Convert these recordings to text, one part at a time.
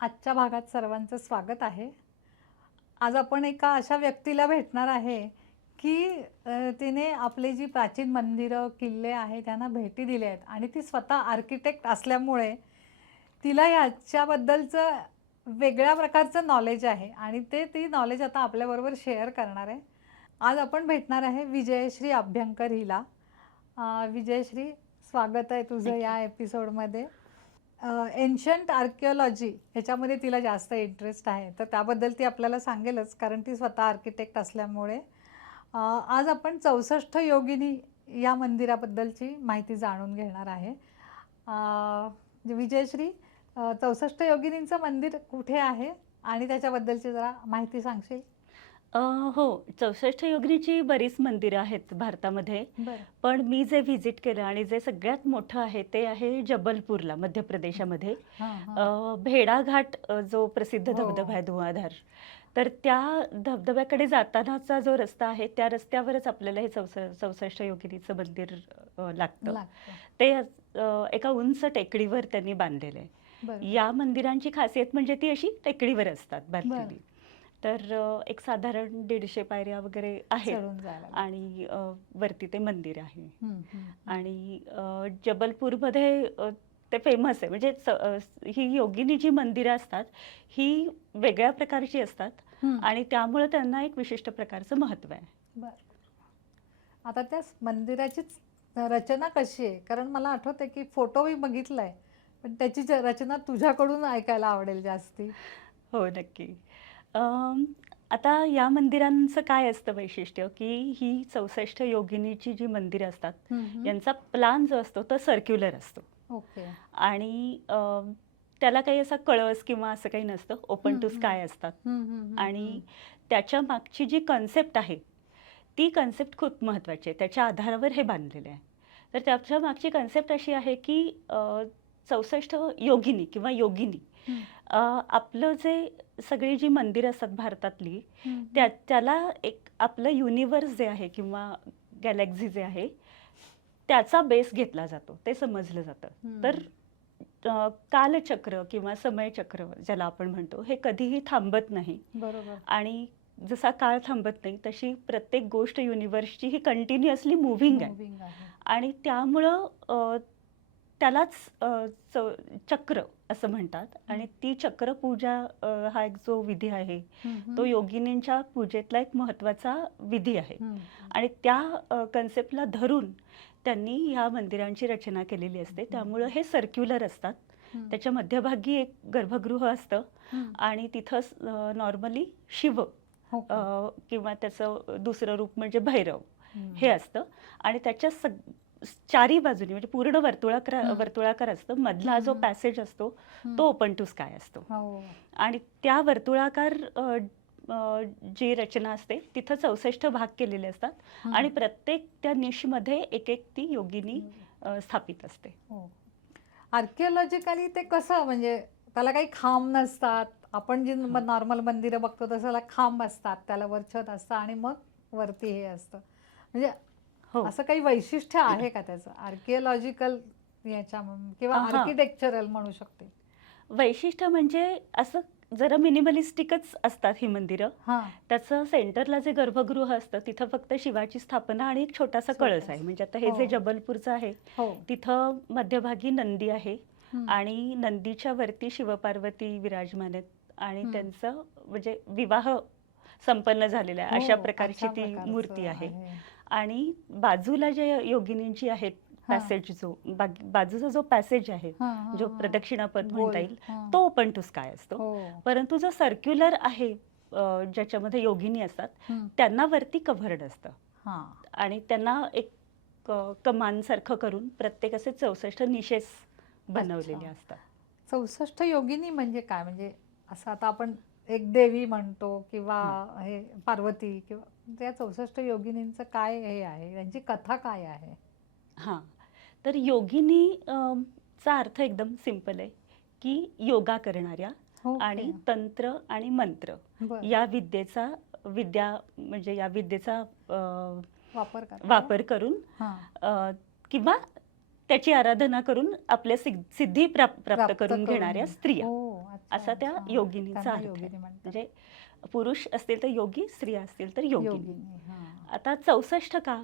आजच्या भागात सर्वांचं स्वागत आहे. आज आपण एका अशा व्यक्तीला भेटणार आहे की तिने आपली जी प्राचीन मंदिरं किल्ले आहे त्यांना भेटी दिल्या आहेत आणि ती स्वतः आर्किटेक्ट असल्यामुळे तिला ह्याच्याबद्दलचं वेगळ्या प्रकारचं नॉलेज आहे आणि ते ती नॉलेज आता आपल्याबरोबर शेअर करणार आहे. आज आपण भेटणार आहे विजयश्री अभ्यंकर हिला. विजयश्री स्वागत आहे तुझं. या एपिसोडमध्ये. एन्शंट आर्किओलॉजी ह्याच्यामध्ये तिला जास्त इंटरेस्ट आहे. तर त्याबद्दल ती आपल्याला सांगेलच कारण ती स्वतः आर्किटेक्ट असल्यामुळे. आज आपण चौसष्ट योगिनी या मंदिराबद्दलची माहिती जाणून घेणार आहे. विजयश्री चौसष्ट योगिनींचं मंदिर कुठे आहे? आणि त्याच्याबद्दलची जरा माहिती सांगशील? अ, हो चौसष्ट योगिनीची बरीच मंदिरं आहेत भारतामध्ये. बरं. पण मी जे व्हिजिट केलं आणि जे सगळ्यात मोठं आहे ते आहे जबलपूरला मध्य प्रदेशामध्ये. हां हां. भेडाघाट अ, जो प्रसिद्ध हो. धबधबा आहे धुवाधार. तर त्या धबधब्याकडे जातानाचा जो रस्ता आहे त्या रस्त्यावरच आपल्याला हे चौस चौसष्ट योगिनीचं मंदिर अ, लागतं. लागतं. ते अ, एका उंच टेकडीवर त्यांनी बांधलेलं आहे. बरं. या मंदिरांची खासियत म्हणजे ती अशी टेकडीवर असतात बांधलेली. तर एक साधारण दीडशे पायऱ्या वगैरे आहेत. लागतं. आणि वरती ते मंदिर आहे. आणि जबलपूरमध्ये ते फेमस आहे. म्हणजे ही योगिनी जी मंदिरं असतात ही वेगळ्या प्रकारची असतात. आणि त्यामुळे त्यांना एक विशिष्ट प्रकारचं महत्त्व आहे. बर. आता त्या मंदिराचीच रचना कशी आहे? कारण मला आठवते की फोटो मी बघितलाय पण त्याची रचना तुझ्याकडून ऐकायला आवडेल जास्ती. हो नक्की. अम, आता या मंदिरांचं काय असतं वैशिष्ट्य? की ही चौसष्ट योगिनीची जी मंदिरं असतात यांचा प्लान जो असतो तो सर्क्युलर असतो. ओके. आणि अम, त्याला काही असा कळस किंवा असं काही नसतं. ओपन टू हम्म. स्काय असतात. हम्म, हम्म, हम्म, आणि त्याच्या मागची जी कन्सेप्ट आहे ती कन्सेप्ट खूप महत्त्वाची आहे. त्याच्या आधारावर हे बांधलेले आहे. तर त्याच्या मागची कन्सेप्ट अशी आहे की चौसष्ट योगिनी किंवा योगिनी. आपलं जे सगळी जी मंदिरं असतात भारतातली त्या त्याला एक आपलं युनिवर्स जे आहे किंवा गॅलेक्झी जे आहे त्याचा बेस घेतला जातो ते समजलं जातं. तर कालचक्र किंवा समयचक्र ज्याला आपण म्हणतो हे कधीही थांबत नाही. बरोबर. आणि जसा काळ थांबत नाही तशी प्रत्येक गोष्ट युनिवर्सची ही कंटिन्युअसली मुव्हिंग आहे. आणि त्यामुळं त्यालाच च- चक्र असं म्हणतात. आणि ती चक्रपूजा अ, हा एक जो विधी आहे तो योगिनींच्या पूजेतला एक महत्त्वाचा विधी आहे. आणि त्या कन्सेप्टला धरून त्यांनी ह्या मंदिरांची रचना केलेली असते. त्यामुळं हे सर्क्युलर असतात. त्याच्या मध्यभागी एक गर्भगृह असतं. आणि तिथं नॉर्मली शिव हो? किंवा त्याचं दुसरं रूप म्हणजे भैरव हे असतं. आणि त्याच्या सग चारी बाजूनी म्हणजे पूर्ण वर्तुळाकार. वर्तुळाकार असतं मधला जो. पॅसेज असतो. तो ओपन टू स्काय असतो हो आणि त्या वर्तुळाकार जी रचना असते तिथं चौसष्ट भाग केलेले असतात. आणि प्रत्येक त्या निशमध्ये एक एक ती योगिनी स्थापित असते हो आर्किओलॉजिकली ते कसं म्हणजे त्याला काही खांब नसतात आपण जी हा. नॉर्मल मंदिरं बघतो तसं त्याला खांब असतात त्याला वर छत असतं आणि मग वरती हे असतं म्हणजे हो असं काही वैशिष्ट्य आहे. का त्याचं? आर्किओलॉजिकल याच्या किंवा हा. आर्किटेक्चरल म्हणू शकते. वैशिष्ट्य म्हणजे असं जरा मिनिमलिस्टिकच असतात ही मंदिरं. हा. त्याचं सेंटरला जे गर्भगृह असतं तिथं फक्त शिवाची स्थापना आणि एक छोटासा कळस. आहे. म्हणजे आता हे जे हो. जबलपूरचं आहे हो. तिथं मध्यभागी नंदी आहे. आणि नंदीच्या वरती शिवपार्वती विराजमान आहेत आणि. त्यांचं म्हणजे विवाह संपन्न झालेला आहे. हो, अशा प्रकारची ती मूर्ती आहे. आणि बाजूला जे योगिनींची आहेत. पॅसेज जो बाजूचा जो पॅसेज आहे जो. प्रदक्षिणापथ गोल. म्हणता येईल. तो ओपन टू स्काय असतो हो परंतु जो सर्क्युलर आहे ज्याच्यामध्ये योगिनी असतात. त्यांना वरती कव्हर्ड असतं आणि त्यांना एक क- कमानसारखं करून प्रत्येक असे चौसष्ट निशेस बनवलेले. असतात चौसष्ट योगिनी म्हणजे काय म्हणजे असं आता आपण एक देवी म्हणतो किंवा हे पार्वती किंवा त्या चौसष्ट योगिनींचं काय हे आहे त्यांची कथा काय आहे हां तर योगिनी अम, चा अर्थ एकदम सिंपल आहे की योगा करणाऱ्या हो आणि तंत्र आणि मंत्र या विद्येचा विद्या म्हणजे या विद्येचा अ, वापर करा वापर करून हा अ, किंवा त्याची आराधना करून आपल्या सिद्ध- सिद्धी प्राप- प्राप्त करून घेणाऱ्या. स्त्रिया हो, अच्छा, असा त्या अच्छा. योगिनीचा त्यांना अर्थ आहे. योगिनी म्हणतात. म्हणजे पुरुष असतील तर योगी स्त्रिया असतील तर हा. आता चौसष्ट का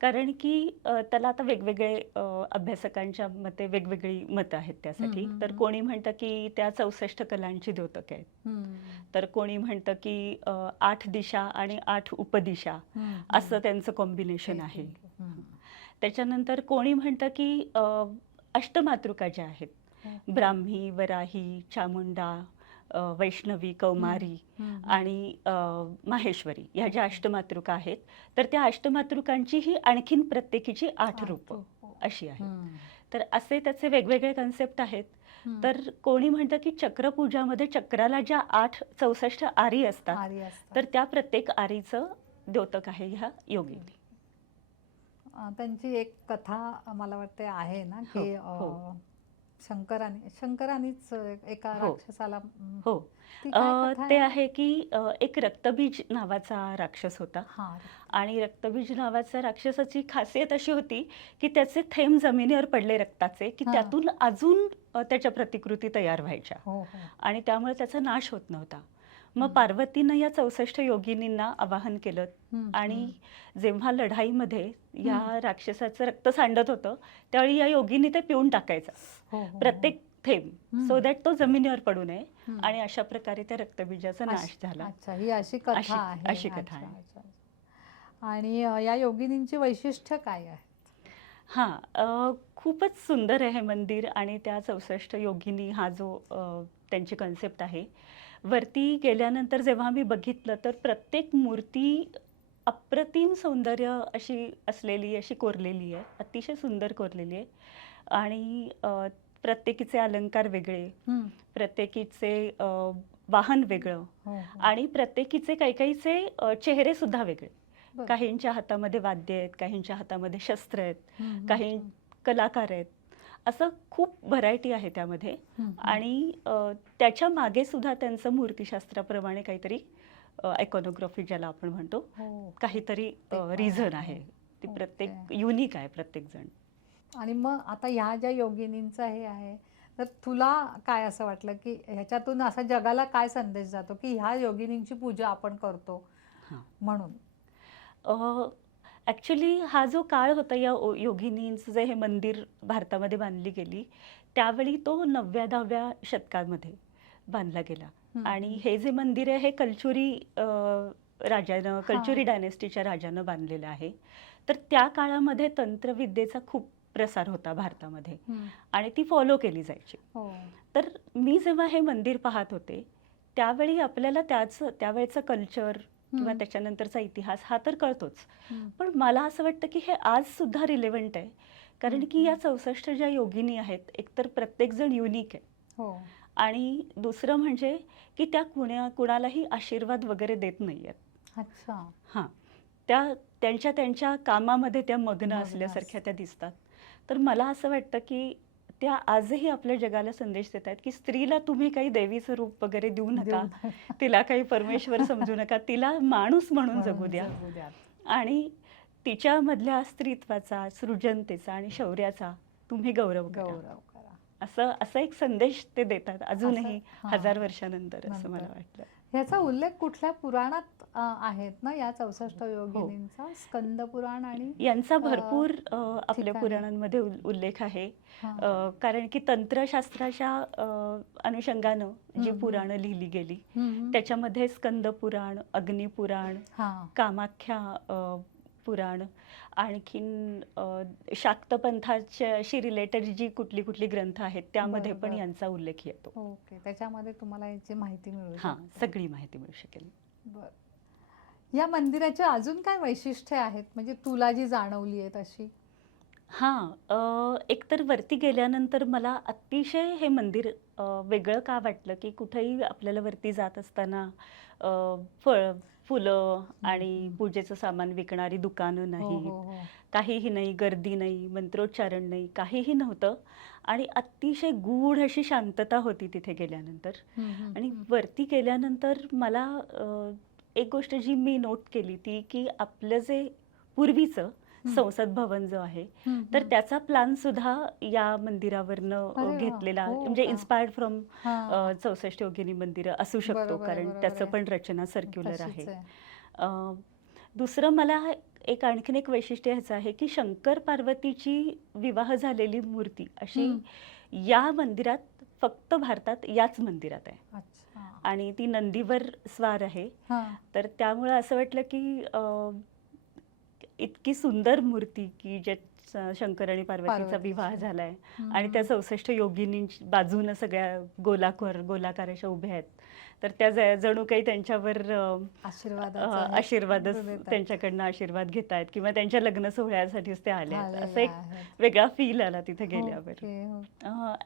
कारण की त्याला आता वेगवेगळे अभ्यासकांच्या मते वेगवेगळी मतं आहेत त्यासाठी तर. कोणी म्हणतं की त्या चौसष्ट कलांची द्योतक आहेत. तर कोणी म्हणतं की आठ दिशा आणि आठ उपदिशा असं. त्यांचं कॉम्बिनेशन आहे. त्याच्यानंतर कोणी म्हणतं की अष्टमातृका ज्या आहेत. ब्राह्मी वराही चामुंडा वैष्णवी कौमारी. आणि माहेश्वरी ह्या ज्या अष्टमातृका आहेत तर त्या अष्टमातृकांची ही आणखीन प्रत्येकीची आठ रूप हो. अशी आहेत. तर असे त्याचे वेगवेगळे कन्सेप्ट आहेत. तर कोणी म्हणतं की चक्रपूजामध्ये चक्राला ज्या आठ चौसष्ट आरी असतात. तर त्या प्रत्येक आरीचं द्योतक आहे ह्या योगिनी त्यांची एक कथा मला वाटते आहे ना की हो, हो. अं, शंकराने शंकरानेच एका हो. राक्षसाला हो. ती काय अ, कथा ते आहे? आहे की अ, एक रक्तबीज नावाचा राक्षस होता. हा आणि रक्तबीज नावाच्या राक्षसाची खासियत अशी होती की त्याचे थेंब जमिनीवर पडले रक्ताचे की हा. त्यातून अजून अ, त्याच्या प्रतिकृती तयार व्हायच्या. हो हो. आणि त्यामुळे त्याचा नाश होत नव्हता. मग. पार्वतीनं या चौसष्ट योगिनींना आवाहन केलं आणि जेव्हा लढाईमध्ये या. राक्षसाचं रक्त सांडत होतं त्यावेळी या योगिनी ते पिऊन टाकायचा हो, हो, हो. प्रत्येक थेंब. सो दॅट तो जमिनीवर पडू नये. आणि अशा प्रकारे त्या रक्तबीजाचा नाश झाला अच्छा ही अशी कथा अशी- कथा आहे. आणि या योगिनींची वैशिष्ट्य काय आहे हां खूपच सुंदर आहे हे मंदिर आणि त्या चौसष्ट योगिनी हा जो त्यांची कन्सेप्ट आहे वरती गेल्यानंतर जेव्हा मी बघितलं तर प्रत्येक मूर्ती अप्रतिम सौंदर्य अशी असलेली अशी कोरलेली आहे अतिशय सुंदर कोरलेली आहे आणि प्रत्येकीचे अलंकार वेगळे. प्रत्येकीचे वाहन वेगळं हो, हो. आणि प्रत्येकीचे काही काहीचे चेहरे सुद्धा वेगळे. काहींच्या हातामध्ये वाद्य आहेत काहींच्या हातामध्ये शस्त्र आहेत काही. कलाकार आहेत असं खूप व्हरायटी आहे त्यामध्ये. आणि त्याच्यामागे सुद्धा त्यांचं मूर्तिशास्त्राप्रमाणे काहीतरी आयकॉनोग्राफी ज्याला आपण म्हणतो हो. काहीतरी रिझन आहे. ती प्रत्येक. युनिक आहे प्रत्येक जण आणि मग आता ह्या ज्या योगिनींचं हे आहे तर तुला काय असं वाटलं की ह्याच्यातून असा जगाला काय संदेश जातो की ह्या योगिनींची पूजा आपण करतो. म्हणून ॲक्च्युली हा जो काळ होता या ओ- योगिनींचं जे हे मंदिर भारतामध्ये बांधली गेली त्यावेळी तो नवव्या दहाव्या शतकामध्ये बांधला गेला आणि. हे जे मंदिर आहे हे कल्चुरी अ, राजानं कल्चुरी. डायनेस्टीच्या राजानं बांधलेलं आहे तर त्या काळामध्ये तंत्रविद्येचा खूप प्रसार होता भारतामध्ये. आणि ती फॉलो केली जायची हो तर मी जेव्हा हे मंदिर पाहत होते त्यावेळी आपल्याला त्याचं त्यावेळचं कल्चर किंवा. त्याच्यानंतरचा इतिहास हा तर कळतोच. पण मला असं वाटतं की हे आज सुद्धा रिलेव्हंट आहे कारण की या. चौसष्ट ज्या योगिनी आहेत एकतर प्रत्येकजण युनिक आहे हो आणि दुसरं म्हणजे की त्या कुण्या कुणालाही आशीर्वाद वगैरे देत नाही आहेत अच्छा हां त्या त्यांच्या त्यांच्या कामामध्ये त्या मग्न असल्यासारख्या. त्या दिसतात तर मला असं वाटतं की त्या आजही आपल्या जगाला संदेश देत आहेत की स्त्रीला तुम्ही काही देवीचं रूप वगैरे देऊ नका. तिला काही परमेश्वर समजू नका. तिला माणूस म्हणून जगू द्या. आणि तिच्यामधल्या स्त्रीत्वाचा सृजनतेचा आणि शौर्याचा तुम्ही गौरव करा. गौरव करा. असं असं एक संदेश ते देतात अजूनही हजार. वर्षानंतर असं मला नंतर. ह्याचा उल्लेख कुठल्या पुराणात आहेत ना या चौसष्ट हो. योगिनींचा स्कंद पुराण आणि यांचा भरपूर आपल्या. पुराणांमध्ये उल- उल्लेख आहे कारण की तंत्रशास्त्राच्या अनुषंगानं जी. पुराणं लिहिली गेली. त्याच्यामध्ये स्कंद पुराण अग्निपुराण कामाख्या पुराण. आणखीन अ, शाक्त पंथाच्याशी रिलेटेड जी कुठली कुठली ग्रंथ आहेत त्यामध्ये पण. यांचा उल्लेख येतो. ओके. त्याच्यामध्ये तुम्हाला याची माहिती मिळू हां. सगळी माहिती मिळू शकेल. बर. या मंदिराचे अजून काय वैशिष्ट्य आहेत? म्हणजे तुला जी जाणवली आहेत अशी? हां अ, एकतर वरती गेल्यानंतर मला अतिशय हे मंदिर अ, वेगळं का वाटलं की कुठेही आपल्याला वरती जात असताना अ, फळ फुलं आणि. पूजेचं सामान विकणारी दुकानं हो नाही हो हो काहीही नाही गर्दी नाही मंत्रोच्चारण नाही काहीही नव्हतं आणि अतिशय गूढ अशी शांतता होती तिथे गेल्यानंतर आणि. वरती गेल्यानंतर मला अ, एक गोष्ट जी मी नोट केली ती की आपलं जे पूर्वीचं. संसद भवन जो आहे तर. त्याचा प्लॅन सुद्धा या मंदिरावरनं घेतलेला हो म्हणजे? Inspired from. चौसष्ट योगिनी मंदिरं असू शकतो कारण त्याचं. पण रचना सर्क्युलर आहे दुसरं मला एक आणखीन एक वैशिष्ट्य ह्याचं आहे की शंकर पार्वतीची विवाह झालेली मूर्ती अशी. या मंदिरात फक्त भारतात याच मंदिरात आहे आणि ती नंदीवर स्वार आहे. तर त्यामुळं असं वाटलं की इतकी सुंदर मूर्ती की ज्यात स- शंकर आणि पार्वतीचा. विवाह झालाय आणि त्या. चौसष्ट योगिनी बाजूनं सगळ्या गोलाकार गोलाकार अशा उभ्या आहेत तर त्या जणू काही त्यांच्यावर अ, आशीर्वादाचा. त्यांच्याकडनं आशीर्वाद घेत आहेत किंवा त्यांच्या लग्न सोहळ्यासाठीच ते आले आहेत असं एक. वेगळा फील आला तिथे गेल्यावर.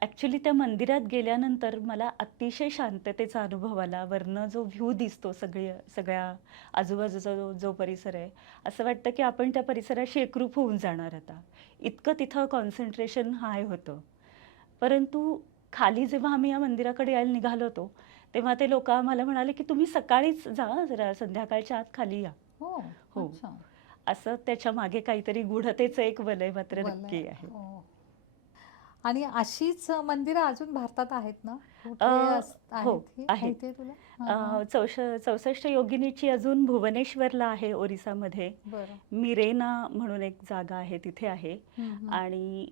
ॲक्च्युली त्या मंदिरात गेल्यानंतर मला अतिशय शांततेचा अनुभव आला वरनं जो व्ह्यू दिसतो सगळी सगळ्या आजूबाजूचा जो जो परिसर आहे असं वाटतं की आपण त्या परिसराशी एकरूप होऊन जाणार आता इतकं तिथं कॉन्सन्ट्रेशन हाय होतं परंतु खाली जेव्हा आम्ही या मंदिराकडे यायला निघालो होतो तेव्हा ते लोक आम्हाला म्हणाले की तुम्ही सकाळीच जा जरा संध्याकाळच्या आत खाली या. हो हो. असं त्याच्यामागे काहीतरी गूढतेचं एक वलय मात्र. नक्की आहे. हो. आणि अशीच मंदिरं अजून भारतात आहेत ना? हो, आहेत चौसष्ट योगिनीची अजून भुवनेश्वरला आहे ओरिसामध्ये. मिरेना म्हणून एक जागा आहे तिथे आहे. आणि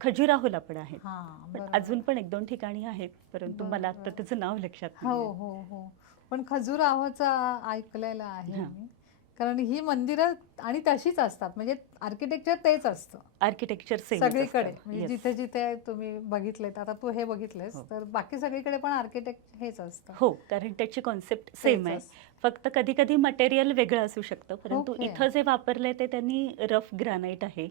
खजुराहोला पण आहेत हां, पण बरोबर. अजून पण एक दोन ठिकाणी आहेत परंतु मला आता बरोबर. त्याचं नाव लक्षात हो हो हो पण खजुराहोचा ऐकलेला आहे हां. मी कारण ही मंदिरं आणि तशीच असतात. म्हणजे आर्किटेक्चर तेच असतं. आर्किटेक्चर सेम सगळीकडे. म्हणजे जिथे जिथे तुम्ही बघितलेत आता तू हे बघितलेस हो. तर बाकी सगळीकडे पण आर्किटेक्ट हेच असतं. हो कारण त्याची कॉन्सेप्ट सेम आहे. फक्त कधी कधी मटेरियल वेगळं असू शकतं परंतु. इथं जे वापरलंय ते त्यांनी रफ ग्रानाइट आहे.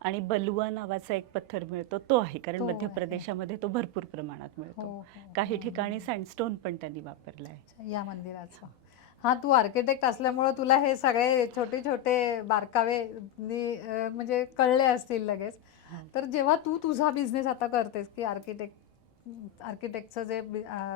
आणि बलुआ नावाचा एक पत्थर मिळतो तो आहे. कारण मध्य आहे. प्रदेशामध्ये तो भरपूर प्रमाणात मिळतो. हो, काही हो, ठिकाणी हो. सँडस्टोन पण त्यांनी वापरलाय. अच्छा, या मंदिराचं. हा तू आर्किटेक्ट असल्यामुळं तुला हे सगळे छोटे छोटे बारकावे म्हणजे कळले असतील लगेच. तर जेव्हा तू तुझा बिझनेस आता करतेस की आर्किटेक्ट आर्किटेक्टचं जे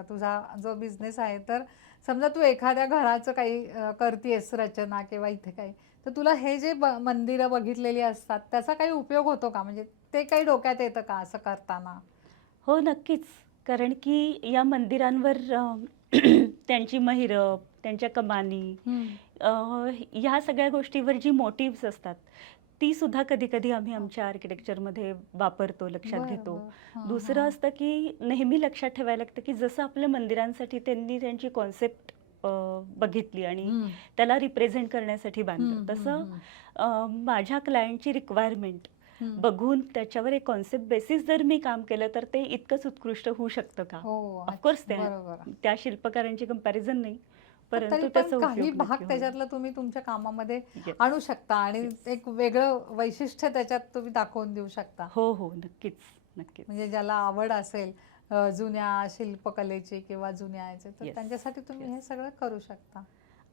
तुझा जो बिझनेस आहे तर समजा तू एखाद्या घराचं काही करतेस रचना किंवा इथे काही तर तुला हे जे ब मंदिरं बघितलेली असतात त्याचा काही उपयोग होतो का? म्हणजे ते काही डोक्यात येतं का असं करताना? हो नक्कीच. कारण की या मंदिरांवर त्यांची महिरप त्यांच्या कमानी ह्या सगळ्या गोष्टीवर जी मोटिव्स असतात ती सुद्धा कधी कधी आम्ही आमच्या आर्किटेक्चरमध्ये वापरतो लक्षात घेतो दुसरं. असतं की नेहमी लक्षात ठेवायला लागतं की जसं आपल्या मंदिरांसाठी त्यांनी त्यांची कॉन्सेप्ट बघितली आणि. त्याला रिप्रेझेंट करण्यासाठी बांधलं तसं माझ्या क्लायंटची रिक्वायरमेंट. बघून त्याच्यावर एक कॉन्सेप्ट बेसिस जर मी काम केलं तर ते इतकंच उत्कृष्ट होऊ शकतं का हो ऑफकोर्स बरोबर त्या शिल्पकारांची कंपॅरिझन नाही परंतु काही भाग. त्याच्यातलं तुम्ही तुमच्या कामामध्ये. आणू शकता आणि. एक वेगळं वैशिष्ट्य त्याच्यात तुम्ही दाखवून देऊ शकता हो हो नक्कीच नक्कीच म्हणजे ज्याला आवड असेल जुन्या शिल्पकलेची किंवा जुन्या याचे तर. त्यांच्यासाठी तुम्ही. हे सगळं करू शकता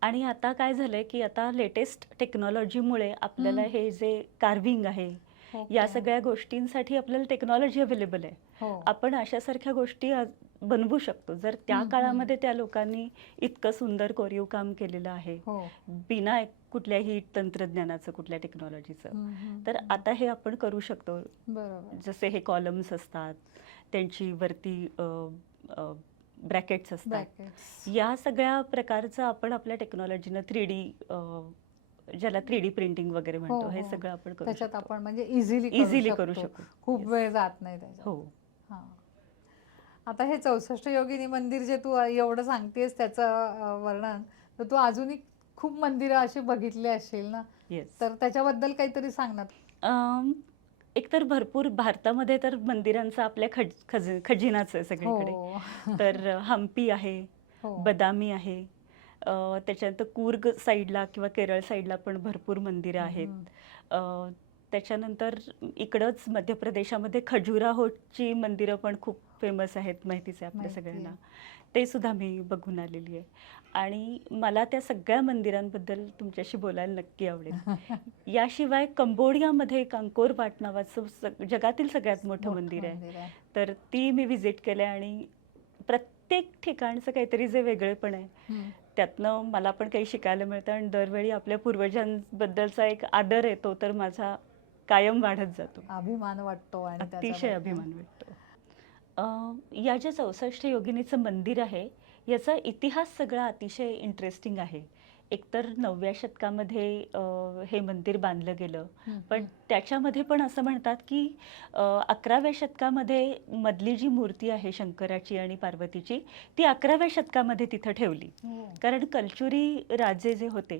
आणि आता काय झालंय की आता लेटेस्ट टेक्नॉलॉजीमुळे आपल्याला. हे जे कार्विंग आहे या ओके. सगळ्या गोष्टींसाठी आपल्याला टेक्नॉलॉजी अवेलेबल आहे. हो. आपण अशासारख्या गोष्टी बनवू शकतो. जर त्या काळामध्ये त्या लोकांनी इतकं सुंदर कोरीव काम केलेलं आहे हो. बिना कुठल्याही तंत्रज्ञानाचं कुठल्या टेक्नॉलॉजीचं तर. आता हे आपण करू शकतो. जसे हे कॉलम्स असतात त्यांची वरती ब्रॅकेट्स असतात. या सगळ्या प्रकारचं आपण आपल्या टेक्नॉलॉजीनं थ्री डी ज्याला थ्री डी प्रिंटिंग वगैरे म्हणतो हे हो. सगळं आपण करू त्याच्यात शकतो. आपण म्हणजे इझिली इझिली करू शकू खूप. वेळ जात नाही त्याच्यात. हो. हा. आता हे चौसष्ट योगिनी मंदिर जे तू एवढं सांगतेस त्याचं वर्णन तर तू अजूनही खूप मंदिरं अशी बघितली असशील ना? येस तर त्याच्याबद्दल काहीतरी सांग ना. एकतर भरपूर भारतामध्ये तर मंदिरांचा आपल्या खज खज खजिनाच आहे सगळीकडे. हो. तर हम्पी आहे हो. बदामी आहे त्याच्यानंतर कूर्ग साईडला किंवा केरळ साईडला पण भरपूर मंदिरं आहेत. त्याच्यानंतर इकडंच मध्य प्रदेशामध्ये खजुराहोची मंदिरं पण खूप फेमस आहेत माहितीच आहे आपल्या. सगळ्यांना. ते सुद्धा मी बघून आलेली आहे. आणि मला त्या सगळ्या मंदिरांबद्दल तुमच्याशी बोलायला नक्की आवडेल. याशिवाय कंबोडियामध्ये एक अंकोर वाट नावाचं सग- जगातील सगळ्यात मोठं मंदिर आहे. तर ती मी व्हिजिट केलं आणि प्रत्येक ठिकाणचं काहीतरी जे वेगळेपण आहे. त्यातनं मला पण काही शिकायला मिळतं आणि दरवेळी आपल्या पूर्वजांबद्दलचा एक आदर येतो तर माझा कायम वाढत जातो. अभिमान वाटतो आणि अतिशय. अभिमान वाटतो. या ज्या चौसष्ट योगिनीचं मंदिर आहे याचा इतिहास सगळा अतिशय इंटरेस्टिंग आहे. एकतर नवव्या शतकामध्ये हे मंदिर बांधलं गेलं पण त्याच्यामध्ये पण असं म्हणतात की अकराव्या शतकामध्ये मधली जी मूर्ती आहे शंकराची आणि पार्वतीची ती अकराव्या शतकामध्ये तिथं ठेवली. हो. कारण कलचुरी राजे जे होते.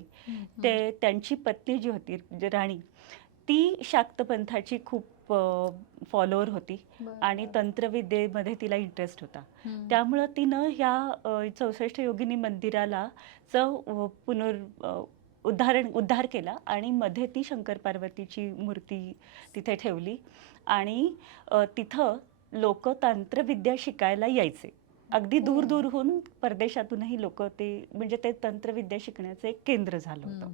ते त्यांची पत्नी जी होती राणी ती शाक्त पंथाची खूप फॉलोअर होती आणि. तंत्रविद्येमध्ये तिला इंटरेस्ट होता. त्यामुळं तिनं ह्या चौसष्ट योगिनी मंदिराला च पुनर उद्धारण उद्धार केला आणि मध्ये ती शंकर पार्वतीची मूर्ती तिथे ठेवली आणि तिथं लोक तंत्रविद्या शिकायला यायचे अगदी दूर. दूरहून परदेशातूनही लोक ते म्हणजे ते तंत्रविद्या शिकण्याचं एक केंद्र झालं होतं.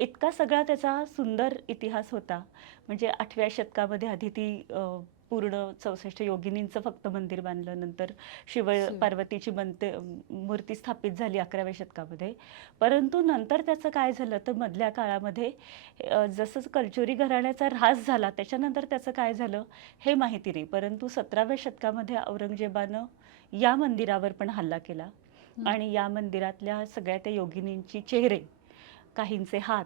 इतका सगळा त्याचा सुंदर इतिहास होता. म्हणजे आठव्या शतकामध्ये आधी ती पूर्ण चौसष्ट योगिनींचं फक्त मंदिर बांधलं. नंतर शिव. पार्वतीची मंत मूर्ती स्थापित झाली अकराव्या शतकामध्ये. परंतु नंतर त्याचं काय झालं? तर मधल्या काळामध्ये जसं कलचुरी घराण्याचा ऱ्हास झाला त्याच्यानंतर त्याचं काय झालं? हे माहिती नाही. परंतु सतराव्या शतकामध्ये औरंगजेबानं या मंदिरावर पण हल्ला केला. आणि या मंदिरातल्या सगळ्या त्या योगिनींची चेहरे काहींचे हात.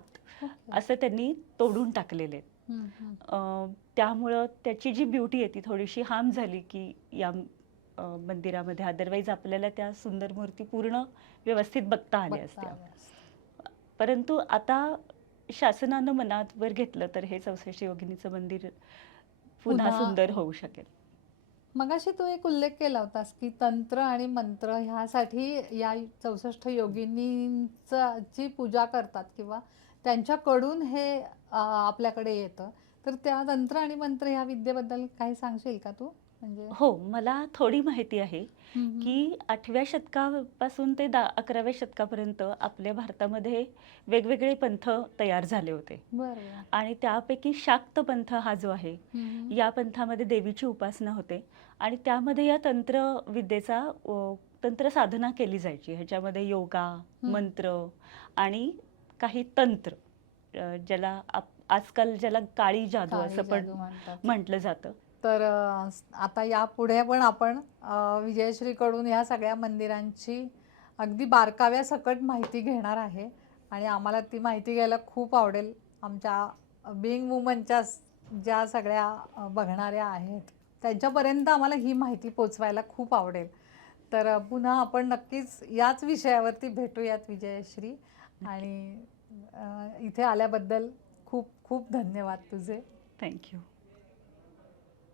असं त्यांनी तोडून टाकलेले त्यामुळं त्याची जी ब्युटी आहे ती थोडीशी हार्म झाली की या मंदिरामध्ये अदरवाईज आपल्याला त्या सुंदर मूर्ती पूर्ण व्यवस्थित बघता आल्या असत्या आलं असतं. परंतु आता शासनानं मनावर घेतलं तर हे चौसष्ट योगिनीचं मंदिर पुन्हा- सुंदर होऊ शकेल मगाशी तू एक उल्लेख केला होतास की तंत्र आणि मंत्र ह्यासाठी या चौसष्ट योगिनींचं जी पूजा करतात किंवा त्यांच्याकडून हे अ, आपल्याकडे येतं. तर त्या तंत्र आणि मंत्र ह्या विद्येबद्दल काही सांगशील का तू? म्हणजे? हो मला थोडी माहिती आहे की आठव्या शतकापासून ते दा अकराव्या शतकापर्यंत आपल्या भारतामध्ये वेगवेगळे पंथ तयार झाले होते. आणि त्यापैकी शाक्त पंथ हा जो आहे या पंथामध्ये देवीची उपासना होते. आणि त्यामध्ये या तंत्र विद्येचा तंत्र साधना केली जायची. ह्याच्यामध्ये योगा मंत्र आणि काही तंत्र ज्याला आजकाल ज्याला काळी जादू असं पण. म्हटलं जातं. तर आता यापुढे पण आपण विजयश्रीकडून ह्या सगळ्या मंदिरांची अगदी बारकाव्या सकट माहिती घेणार आहे. आणि आम्हाला ती माहिती घ्यायला खूप आवडेल. आमच्या बिंग वुमनच्या ज्या सगळ्या बघणाऱ्या आहेत त्यांच्यापर्यंत आम्हाला ही माहिती पोचवायला खूप आवडेल. तर पुन्हा आपण नक्कीच याच विषयावरती भेटूयात विजयश्री. आणि इथे आल्याबद्दल खूप खूप धन्यवाद तुझे. थँक्यू